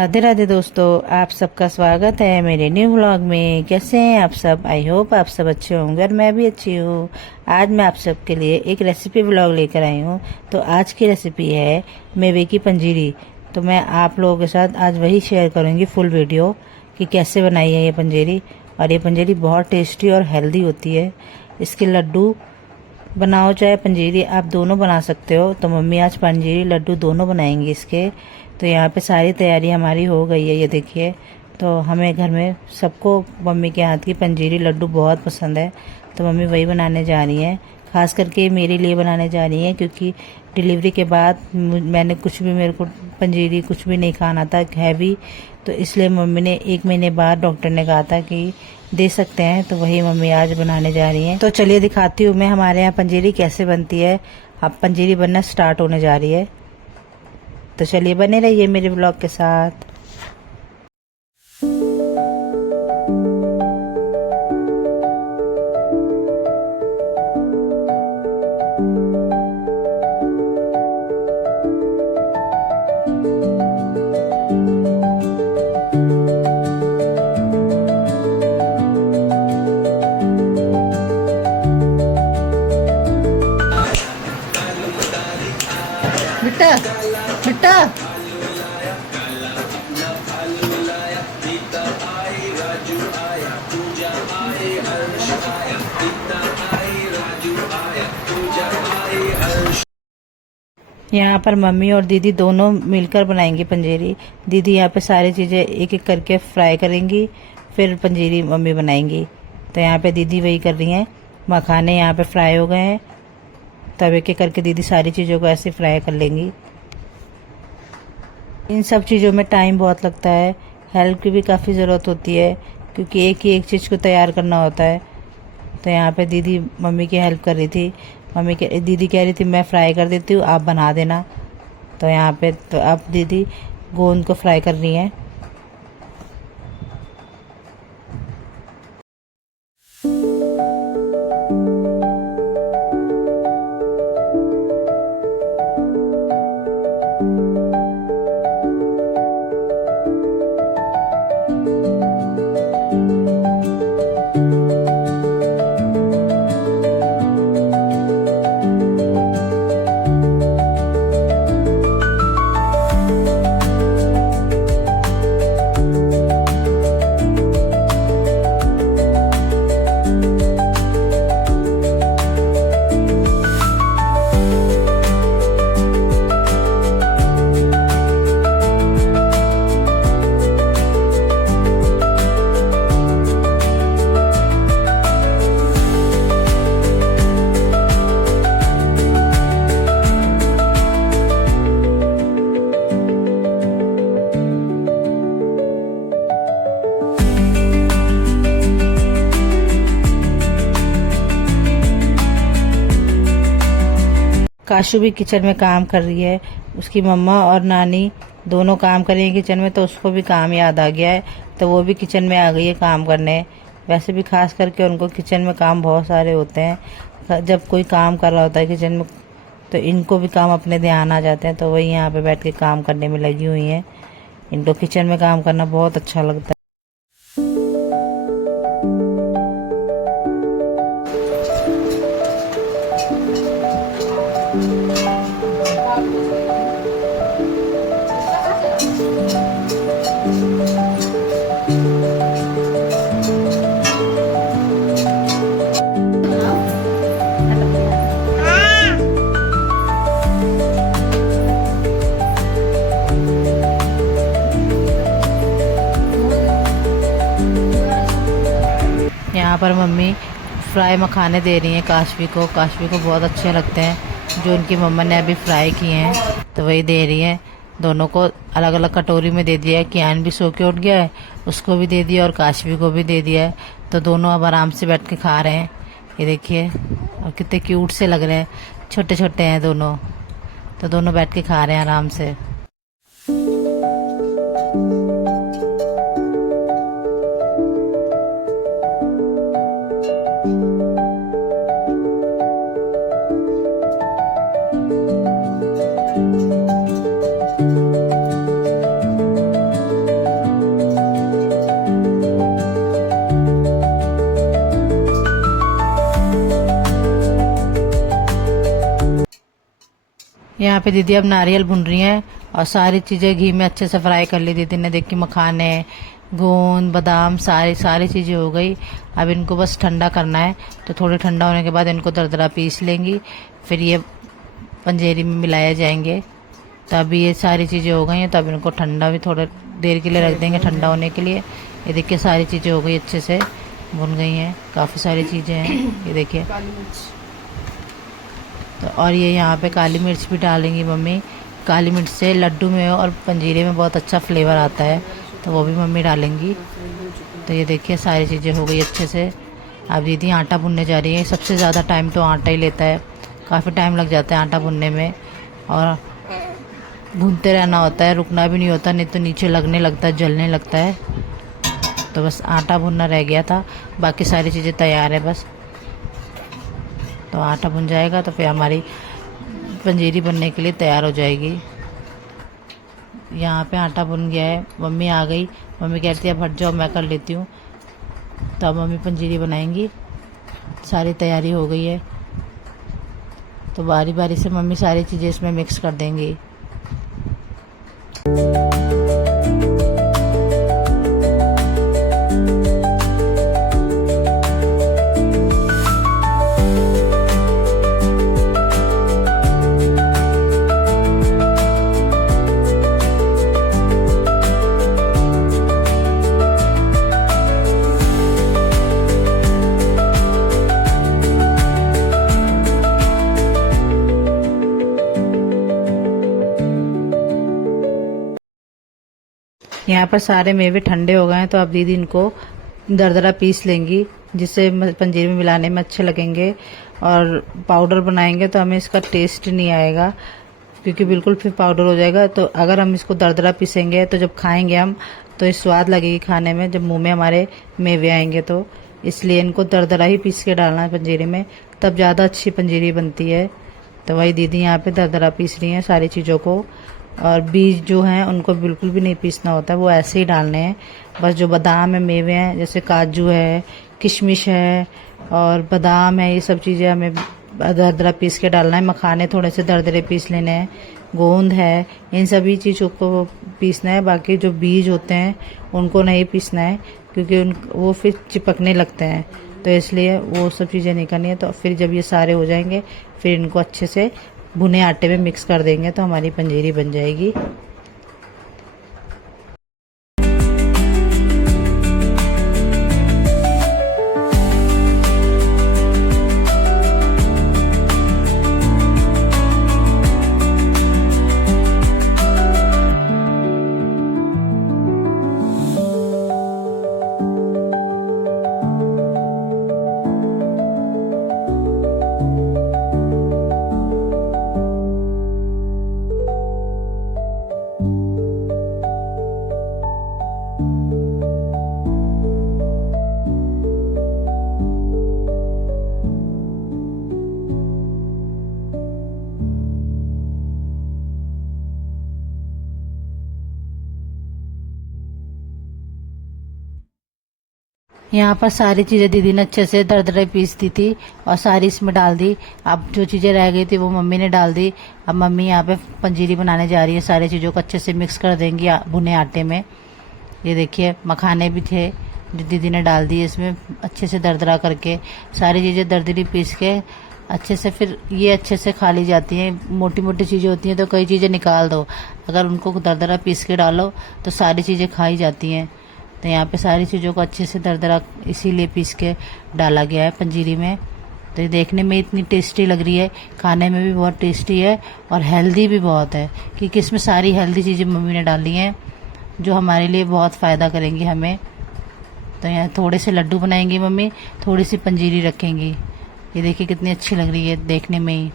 राधे राधे दोस्तों, आप सबका स्वागत है मेरे न्यू व्लॉग में। कैसे हैं आप सब? आई होप आप सब अच्छे होंगे और मैं भी अच्छी हूँ। आज मैं आप सबके लिए एक रेसिपी व्लॉग लेकर आई हूँ। तो आज की रेसिपी है मेवे की पंजीरी। तो मैं आप लोगों के साथ आज वही शेयर करूँगी फुल वीडियो कि कैसे बनाई है ये पंजीरी। और ये पंजीरी बहुत टेस्टी और हेल्दी होती है। इसके लड्डू बनाओ चाहे पंजीरी, आप दोनों बना सकते हो। तो मम्मी आज पंजीरी लड्डू दोनों बनाएंगी इसके। तो यहाँ पे सारी तैयारी हमारी हो गई है, ये देखिए। तो हमें घर में सबको मम्मी के हाथ की पंजीरी लड्डू बहुत पसंद है, तो मम्मी वही बनाने जा रही हैं। खास करके मेरे लिए बनाने जा रही हैं क्योंकि डिलीवरी के बाद मैंने कुछ भी, मेरे को पंजीरी कुछ भी नहीं खाना था हैवी। तो इसलिए मम्मी ने 1 महीने बाद डॉक्टर ने कहा था कि दे सकते हैं, तो वही मम्मी आज बनाने जा रही हैं। तो चलिए दिखाती हूँ मैं हमारे यहाँ पंजीरी कैसे बनती है। अब पंजीरी बनना स्टार्ट होने जा रही है, तो चलिए बने रहिए मेरे ब्लॉग के साथ। बेटा बेटा यहाँ पर मम्मी और दीदी दोनों मिलकर बनाएंगी पंजीरी। दीदी यहाँ पे सारी चीज़ें एक एक करके फ्राई करेंगी, फिर पंजीरी मम्मी बनाएंगी। तो यहाँ पे दीदी वही कर रही हैं। मखाने यहाँ पे फ्राई हो गए हैं, तब एक एक करके दीदी सारी चीज़ों को ऐसे फ्राई कर लेंगी। इन सब चीज़ों में टाइम बहुत लगता है, हेल्प की भी काफ़ी ज़रूरत होती है क्योंकि एक ही एक चीज़ को तैयार करना होता है। तो यहाँ पे दीदी मम्मी की हेल्प कर रही थी। दीदी कह रही थी मैं फ्राई कर देती हूँ, आप बना देना। तो यहाँ पे तो अब दीदी गोंद को फ्राई कर रही हैं। काशू भी किचन में काम कर रही है। उसकी मम्मा और नानी दोनों काम कर रही है किचन में, तो उसको भी काम याद आ गया है, तो वो भी किचन में आ गई है काम करने। वैसे भी खास करके उनको किचन में काम बहुत सारे होते हैं। जब कोई काम कर रहा होता है किचन में, तो इनको भी काम अपने ध्यान आ जाते हैं, तो वही यहाँ पे बैठ के काम करने में लगी हुई हैं। इनको किचन में काम करना बहुत अच्छा लगता है। यहाँ पर मम्मी फ्राई मखाने दे रही हैं काशवी को। काशवी को बहुत अच्छे लगते हैं, जो उनकी मम्मा ने अभी फ्राई किए हैं, तो वही दे रही हैं। दोनों को अलग अलग कटोरी में दे दिया है। कियान भी सो के उठ गया है, उसको भी दे दिया और काशवी को भी दे दिया है। तो दोनों अब आराम से बैठ के खा रहे हैं। ये देखिए, और कितने क्यूट से लग रहे हैं, छोटे छोटे हैं दोनों। तो दोनों बैठ के खा रहे हैं आराम से। यहाँ पे दीदी अब नारियल भून रही हैं और सारी चीज़ें घी में अच्छे से फ्राई कर ली दीदी ने। देखिए मखाने, गोंद, बादाम, सारी चीज़ें हो गई। अब इनको बस ठंडा करना है, तो थोड़े ठंडा होने के बाद इनको दरदरा पीस लेंगी, फिर ये पंजेरी में मिलाए जाएंगे। तो अभी ये सारी चीज़ें हो गई हैं, तो अब इनको ठंडा भी थोड़ा देर के लिए रख देंगे ठंडा होने के लिए। ये देखिए सारी चीज़ें हो गई, अच्छे से भुन गई हैं, काफ़ी सारी चीज़ें हैं। ये देखिए तो और ये यहाँ पे काली मिर्च भी डालेंगी मम्मी। काली मिर्च से लड्डू में और पंजीरे में बहुत अच्छा फ्लेवर आता है, तो वो भी मम्मी डालेंगी। तो ये देखिए सारी चीज़ें हो गई अच्छे से। अब दीदी आटा भुनने जा रही है। सबसे ज़्यादा टाइम तो आटा ही लेता है, काफ़ी टाइम लग जाता है आटा भुनने में, और भूनते रहना होता है, रुकना भी नहीं होता, नहीं तो नीचे लगने लगता है, जलने लगता है। तो बस आटा भुनना रह गया था, बाकी सारी चीज़ें तैयार है बस। तो आटा भुन जाएगा तो फिर हमारी पंजीरी बनने के लिए तैयार हो जाएगी। यहाँ पे आटा भुन गया है, मम्मी आ गई। मम्मी कहती है अब हट जाओ, मैं कर लेती हूँ। तो अब मम्मी पंजीरी बनाएंगी, सारी तैयारी हो गई है। तो बारी बारी से मम्मी सारी चीज़ें इसमें मिक्स कर देंगी। यहाँ पर सारे मेवे ठंडे हो गए हैं, तो अब दीदी इनको दरदरा पीस लेंगी, जिससे पंजीरी में मिलाने में अच्छे लगेंगे। और पाउडर बनाएंगे तो हमें इसका टेस्ट नहीं आएगा, क्योंकि बिल्कुल फिर पाउडर हो जाएगा। तो अगर हम इसको दरदरा पीसेंगे तो जब खाएंगे हम, तो ये स्वाद लगेगी खाने में, जब मुंह में हमारे मेवे आएंगे। तो इसलिए इनको दरदरा ही पीस के डालना है पंजीरी में, तब ज़्यादा अच्छी पंजीरी बनती है। तो वही दीदी यहाँ पे दरदरा पीस रही हैं सारी चीज़ों को। और बीज जो हैं उनको बिल्कुल भी नहीं पीसना होता है, वो ऐसे ही डालने हैं। बस जो बादाम है, मेवे हैं, जैसे काजू है, किशमिश है और बादाम है, ये सब चीज़ें हमें दरदरा पीस के डालना है। मखाने थोड़े से दरदरे पीस लेने हैं, गोंद है, इन सभी चीज़ों को पीसना है। बाकी जो बीज होते हैं उनको नहीं पीसना है, क्योंकि वो फिर चिपकने लगते हैं, तो इसलिए वो सब चीज़ें नहीं करनी है। तो फिर जब ये सारे हो जाएंगे, फिर इनको अच्छे से भुने आटे में मिक्स कर देंगे, तो हमारी पंजीरी बन जाएगी। यहाँ पर सारी चीज़ें दीदी ने अच्छे से दरदरे पीस दी थी और सारी इसमें डाल दी। अब जो चीज़ें रह गई थी वो मम्मी ने डाल दी। अब मम्मी यहाँ पे पंजीरी बनाने जा रही है, सारी चीज़ों को अच्छे से मिक्स कर देंगी भुने आटे में। ये देखिए मखाने भी थे जो दीदी ने डाल दिए इसमें, अच्छे से दरदरा करके सारी चीज़ें दरदरी पीस के अच्छे से। फिर ये अच्छे से खा ली जाती हैं। मोटी मोटी चीज़ें होती हैं तो कई चीज़ें निकाल दो, अगर उनको दरदरा पीस के डालो तो सारी चीज़ें खाई जाती हैं। तो यहाँ पे सारी चीज़ों को अच्छे से दरदरा इसीलिए पीस के डाला गया है पंजीरी में। तो ये देखने में इतनी टेस्टी लग रही है, खाने में भी बहुत टेस्टी है और हेल्दी भी बहुत है, क्योंकि इसमें सारी हेल्दी चीज़ें मम्मी ने डाली हैं जो हमारे लिए बहुत फ़ायदा करेंगी हमें। तो यहाँ थोड़े से लड्डू बनाएंगी मम्मी, थोड़ी सी पंजीरी रखेंगी। ये देखिए कितनी अच्छी लग रही है देखने में ही।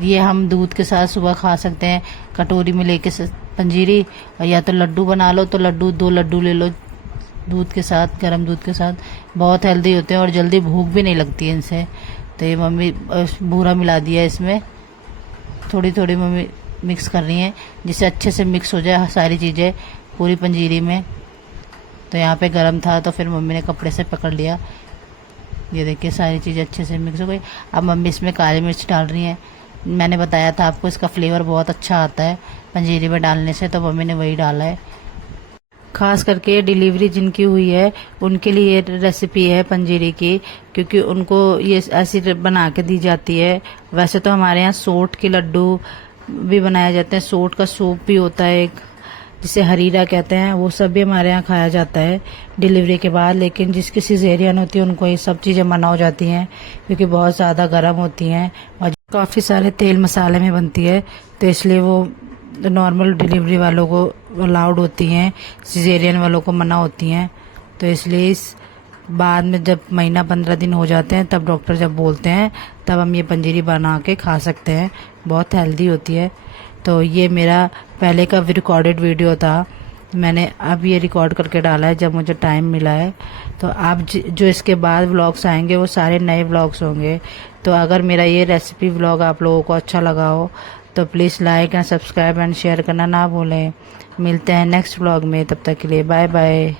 ये हम दूध के साथ सुबह खा सकते हैं, कटोरी में लेके पंजीरी, और या तो लड्डू बना लो तो लड्डू 2 लड्डू ले लो दूध के साथ, गर्म दूध के साथ। बहुत हेल्दी होते हैं और जल्दी भूख भी नहीं लगती है इनसे। तो ये मम्मी बूरा मिला दिया इसमें, थोड़ी थोड़ी मम्मी मिक्स कर रही हैं जिससे अच्छे से मिक्स हो जाए सारी चीज़ें पूरी पंजीरी में। तो यहाँ पे गर्म था तो फिर मम्मी ने कपड़े से पकड़ लिया। ये देखिए सारी चीज़ें अच्छे से मिक्स हो गई। अब मम्मी इसमें काली मिर्च डाल रही हैं, मैंने बताया था आपको, इसका फ्लेवर बहुत अच्छा आता है पंजीरी में डालने से, तो मम्मी ने वही डाला है। खास करके डिलीवरी जिनकी हुई है उनके लिए ये रेसिपी है पंजीरी की, क्योंकि उनको ये ऐसी बना के दी जाती है। वैसे तो हमारे यहाँ सोट के लड्डू भी बनाए जाते हैं, सोट का सूप भी होता है एक, जिसे हरीरा कहते हैं, वो सब भी हमारे यहाँ खाया जाता है डिलीवरी के बाद। लेकिन जिसकी सिजेरियन होती है उनको ये सब चीज़ें मना हो जाती हैं, क्योंकि बहुत ज़्यादा गर्म होती हैं और काफ़ी सारे तेल मसाले में बनती है, तो इसलिए वो नॉर्मल डिलीवरी वालों को अलाउड होती हैं, सिजेरियन वालों को मना होती हैं। तो इसलिए इस बाद में जब महीना 15 दिन हो जाते हैं, तब डॉक्टर जब बोलते हैं, तब हम ये पंजीरी बना के खा सकते हैं। बहुत हेल्दी होती है। तो ये मेरा पहले का रिकॉर्डेड वीडियो था, मैंने अब ये रिकॉर्ड करके डाला है जब मुझे टाइम मिला है। तो आप जो इसके बाद व्लॉग्स आएंगे वो सारे नए व्लॉग्स होंगे। तो अगर मेरा ये रेसिपी व्लॉग आप लोगों को अच्छा लगा हो तो please like and subscribe and share करना ना भूलें। मिलते हैं नेक्स्ट व्लॉग में, तब तक के लिए बाय बाय।